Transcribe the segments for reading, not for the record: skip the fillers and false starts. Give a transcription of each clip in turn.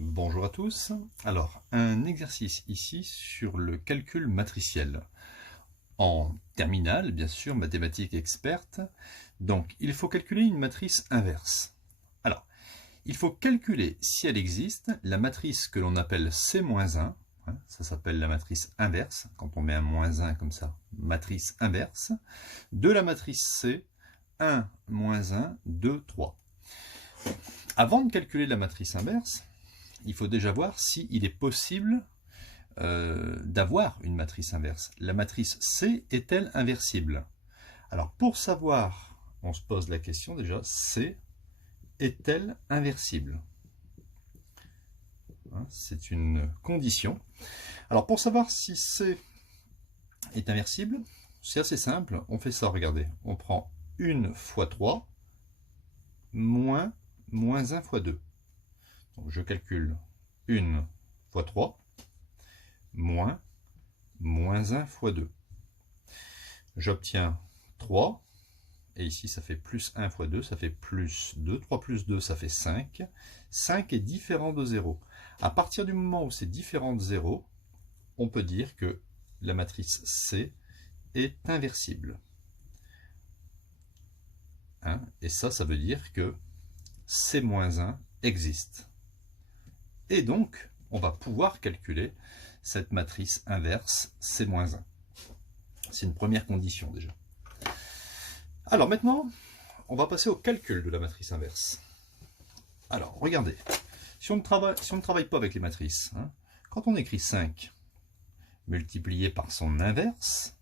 Bonjour à tous. Alors, un exercice ici sur le calcul matriciel. En terminale, bien sûr, mathématiques experte. Donc, il faut calculer une matrice inverse. Alors, il faut calculer, si elle existe, la matrice que l'on appelle C-1. Ça s'appelle la matrice inverse, quand on met un -1 comme ça, matrice inverse, de la matrice C, 1, -1, 2, 3. Avant de calculer la matrice inverse, il faut déjà voir s'il est possible d'avoir une matrice inverse. La matrice C est-elle inversible? Alors pour savoir, on se pose la question déjà, C est-elle inversible? C'est une condition. Alors pour savoir si C est inversible, c'est assez simple, on fait ça, regardez. On prend 1 fois 3 moins -1 fois 2. Donc je calcule 1 fois 3 moins -1 fois 2. J'obtiens 3, et ici ça fait plus 1 fois 2, ça fait plus 2. 3 plus 2, ça fait 5. 5 est différent de 0. À partir du moment où c'est différent de 0, on peut dire que la matrice C est inversible. Et ça veut dire que C-1 existe. Et donc, on va pouvoir calculer cette matrice inverse C-1. C'est une première condition déjà. Alors maintenant, on va passer au calcul de la matrice inverse. Alors, regardez, si on ne travaille pas avec les matrices, quand on écrit 5 multiplié par son inverse,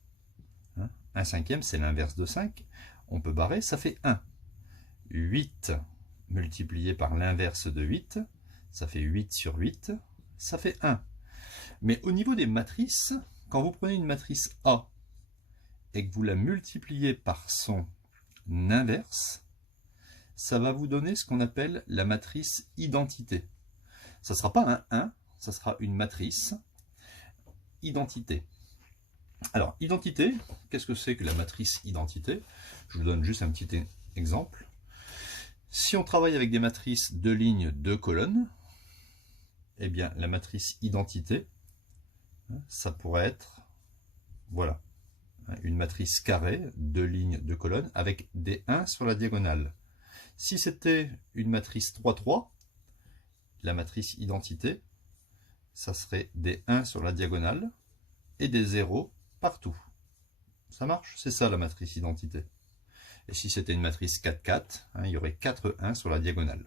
1 cinquième c'est l'inverse de 5, on peut barrer, ça fait 1. 8 multiplié par l'inverse de 8, ça fait 8 sur 8, ça fait 1. Mais au niveau des matrices, quand vous prenez une matrice A et que vous la multipliez par son inverse, ça va vous donner ce qu'on appelle la matrice identité. Ça ne sera pas un 1, ça sera une matrice identité. Alors, identité, qu'est-ce que c'est que la matrice identité? Je vous donne juste un petit exemple. Si on travaille avec des matrices 2 lignes, 2 colonnes, eh bien, la matrice identité, ça pourrait être, voilà, une matrice carrée, 2 lignes, 2 colonnes, avec des 1 sur la diagonale. Si c'était une matrice 3-3, la matrice identité, ça serait des 1 sur la diagonale et des 0 partout. Ça marche? C'est ça la matrice identité. Et si c'était une matrice 4-4, il y aurait 4 1 sur la diagonale.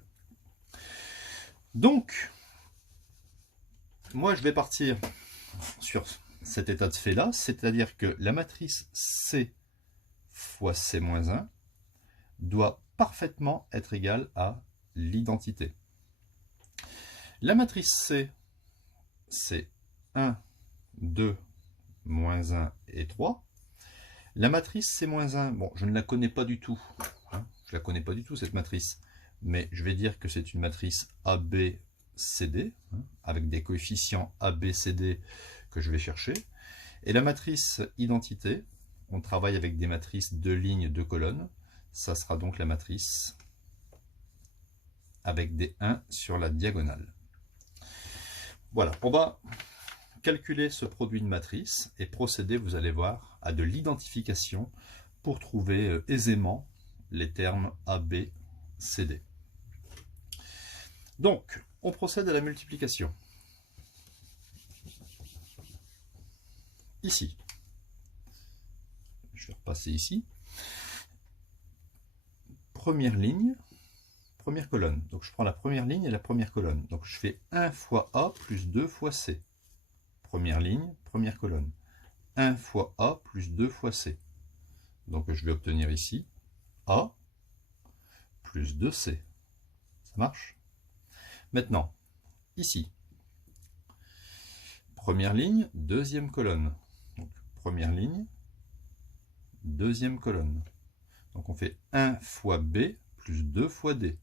Donc, moi je vais partir sur cet état de fait là, c'est-à-dire que la matrice C fois C-1 doit parfaitement être égale à l'identité. La matrice C, c'est 1, 2, -1 et 3. La matrice C-1, bon, je ne la connais pas du tout. Je ne la connais pas du tout, cette matrice. Mais je vais dire que c'est une matrice ABCD, avec des coefficients ABCD que je vais chercher. Et la matrice identité, on travaille avec des matrices 2 lignes, 2 colonnes. Ça sera donc la matrice avec des 1 sur la diagonale. Voilà, on va calculer ce produit de matrice et procéder, vous allez voir, à de l'identification pour trouver aisément les termes A, B, C, D. Donc, on procède à la multiplication. Ici. Je vais repasser ici. Première ligne, première colonne. Donc je prends la première ligne et la première colonne. Donc je fais 1 fois A plus 2 fois C. Première ligne, première colonne. 1 fois A plus 2 fois C. Donc je vais obtenir ici A plus 2C. Ça marche? Maintenant, ici, première ligne, deuxième colonne. Donc, première ligne, deuxième colonne. Donc on fait 1 fois B plus 2 fois D.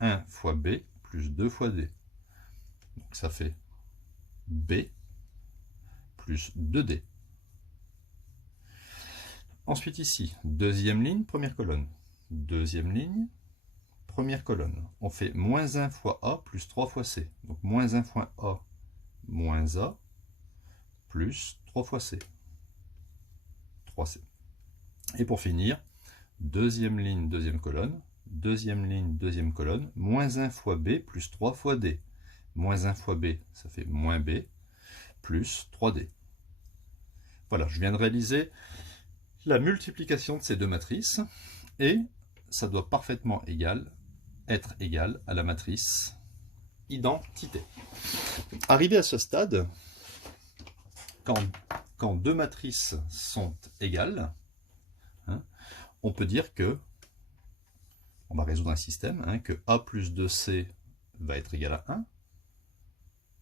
1 fois B plus 2 fois D. Donc ça fait B plus 2D. Ensuite ici, deuxième ligne, première colonne. Deuxième ligne, première colonne. On fait moins 1 fois A plus 3 fois C. Donc moins 1 fois A moins A plus 3 fois C. 3C. Et pour finir, deuxième ligne, deuxième colonne, deuxième ligne, deuxième colonne, moins 1 fois B plus 3 fois D. Moins 1 fois B, ça fait moins B, plus 3D. Voilà, je viens de réaliser la multiplication de ces deux matrices, et ça doit parfaitement être égal à la matrice identité. Arrivé à ce stade, quand deux matrices sont égales, hein, on peut dire que, on va résoudre un système, hein, que A plus 2C va être égal à 1,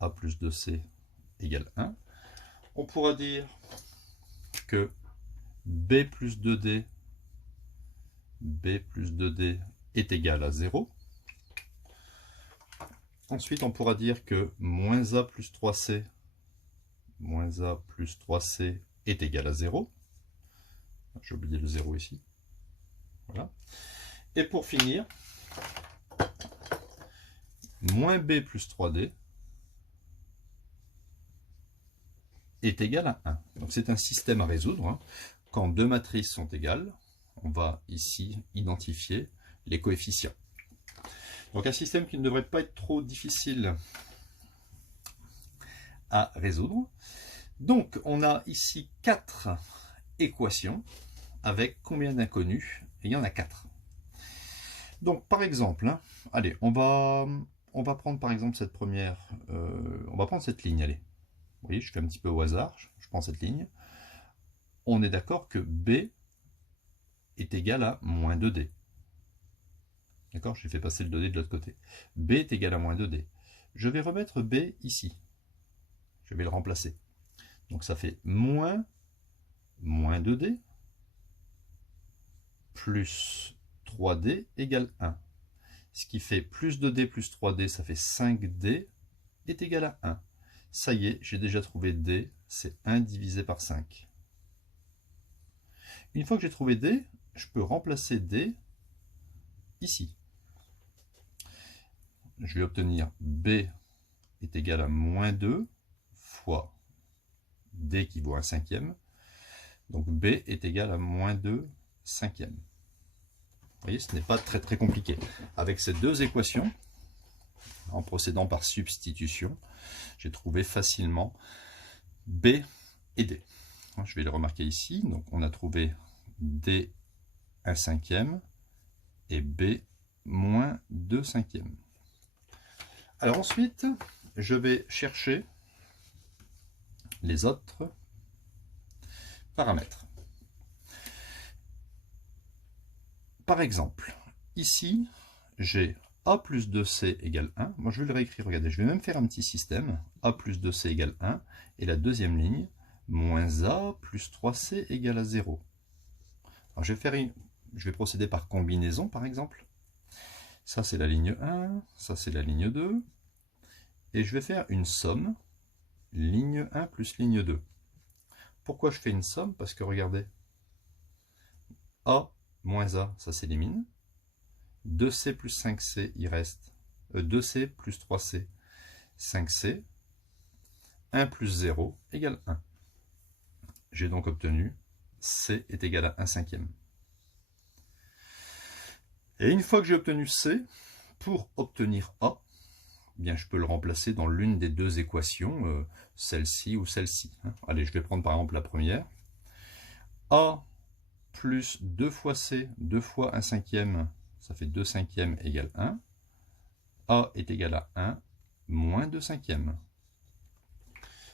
A plus 2C égale 1. On pourra dire que B plus 2D est égal à 0. Ensuite, on pourra dire que moins A plus 3C est égal à 0. J'ai oublié le 0 ici. Voilà. Et pour finir, moins B plus 3D est égal à 1. Donc c'est un système à résoudre, hein. Quand deux matrices sont égales, on va ici identifier les coefficients. Donc un système qui ne devrait pas être trop difficile à résoudre. Donc on a ici 4 équations avec combien d'inconnus? Il y en a 4. Donc par exemple, hein, allez, on va prendre par exemple cette première, on va prendre cette ligne, allez. Vous voyez, je fais un petit peu au hasard, je prends cette ligne. On est d'accord que B est égal à moins 2D. D'accord, j'ai fait passer le 2D de l'autre côté. B est égal à moins 2D. Je vais remettre B ici. Je vais le remplacer. Donc ça fait moins 2D plus 3D égale 1. Ce qui fait plus 2D plus 3D, ça fait 5D est égal à 1. Ça y est, j'ai déjà trouvé D, c'est 1 divisé par 5. Une fois que j'ai trouvé D, je peux remplacer D ici. Je vais obtenir B est égal à moins 2 fois D qui vaut 1/5. Donc B est égal à moins 2 cinquièmes. Vous voyez, ce n'est pas très compliqué. Avec ces deux équations, en procédant par substitution, j'ai trouvé facilement B et D. Je vais le remarquer ici. Donc on a trouvé D 1/5 et B moins 2/5. Alors ensuite, je vais chercher les autres paramètres. Par exemple, ici, j'ai A plus 2C égale 1. Moi, je vais le réécrire. Regardez, je vais même faire un petit système. A plus 2C égale 1. Et la deuxième ligne, moins A plus 3C égale à 0. Alors, je vais procéder par combinaison, par exemple. Ça, c'est la ligne 1. Ça, c'est la ligne 2. Et je vais faire une somme. Ligne 1 plus ligne 2. Pourquoi je fais une somme? Parce que, regardez, A moins A, ça s'élimine. 2C plus 5C, il reste 2C plus 3C, 5C. 1 plus 0 égale 1. J'ai donc obtenu C est égal à 1/5. Et une fois que j'ai obtenu C, pour obtenir A, eh bien, je peux le remplacer dans l'une des deux équations, celle-ci ou celle-ci. Allez, je vais prendre par exemple la première. A plus 2 fois C, 2 fois 1/5, ça fait 2/5 égale 1. A est égal à 1 moins 2/5.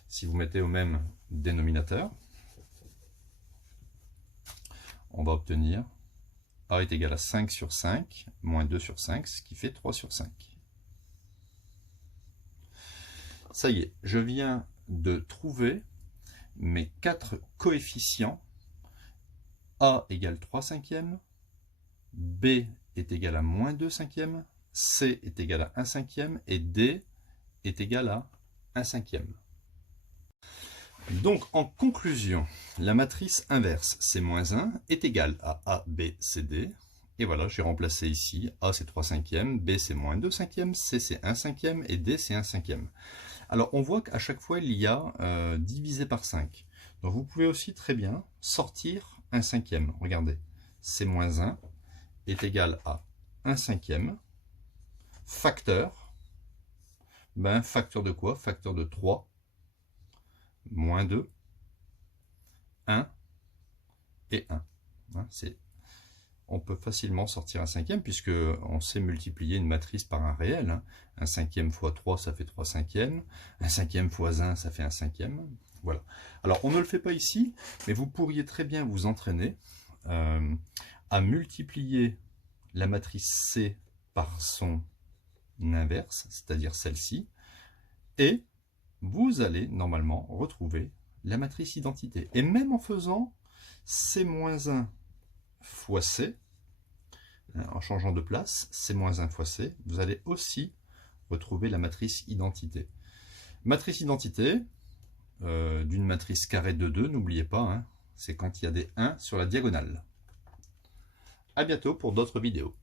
Si vous mettez au même dénominateur, on va obtenir A est égal à 5 sur 5 moins 2 sur 5, ce qui fait 3 sur 5. Ça y est, je viens de trouver mes 4 coefficients. A égale 3/5, B est égal à moins 2/5, C est égal à 1/5 et D est égal à 1/5. Donc en conclusion, la matrice inverse C-1 est égale à A, B, C, D Et voilà, j'ai remplacé ici, A c'est 3 cinquièmes, B c'est moins 2 cinquièmes, C c'est 1 cinquième et D c'est 1 cinquième. Alors on voit qu'à chaque fois il y a divisé par 5. Donc vous pouvez aussi très bien sortir 1 cinquième. Regardez, C moins 1 est égal à 1 cinquième, facteur, facteur de quoi? Facteur de 3, moins 2, 1 et 1. Hein, on peut facilement sortir un cinquième puisque on sait multiplier une matrice par un réel. Hein. Un cinquième fois 3, ça fait 3 cinquièmes. Un cinquième fois 1, ça fait un cinquième. Voilà. Alors, on ne le fait pas ici, mais vous pourriez très bien vous entraîner à multiplier la matrice C par son inverse, c'est-à-dire celle-ci, et vous allez normalement retrouver la matrice identité. Et même en faisant C-1 fois C, en changeant de place, C-1 fois C, vous allez aussi retrouver la matrice identité. Matrice identité d'une matrice carrée de 2, n'oubliez pas, hein, c'est quand il y a des 1 sur la diagonale. À bientôt pour d'autres vidéos.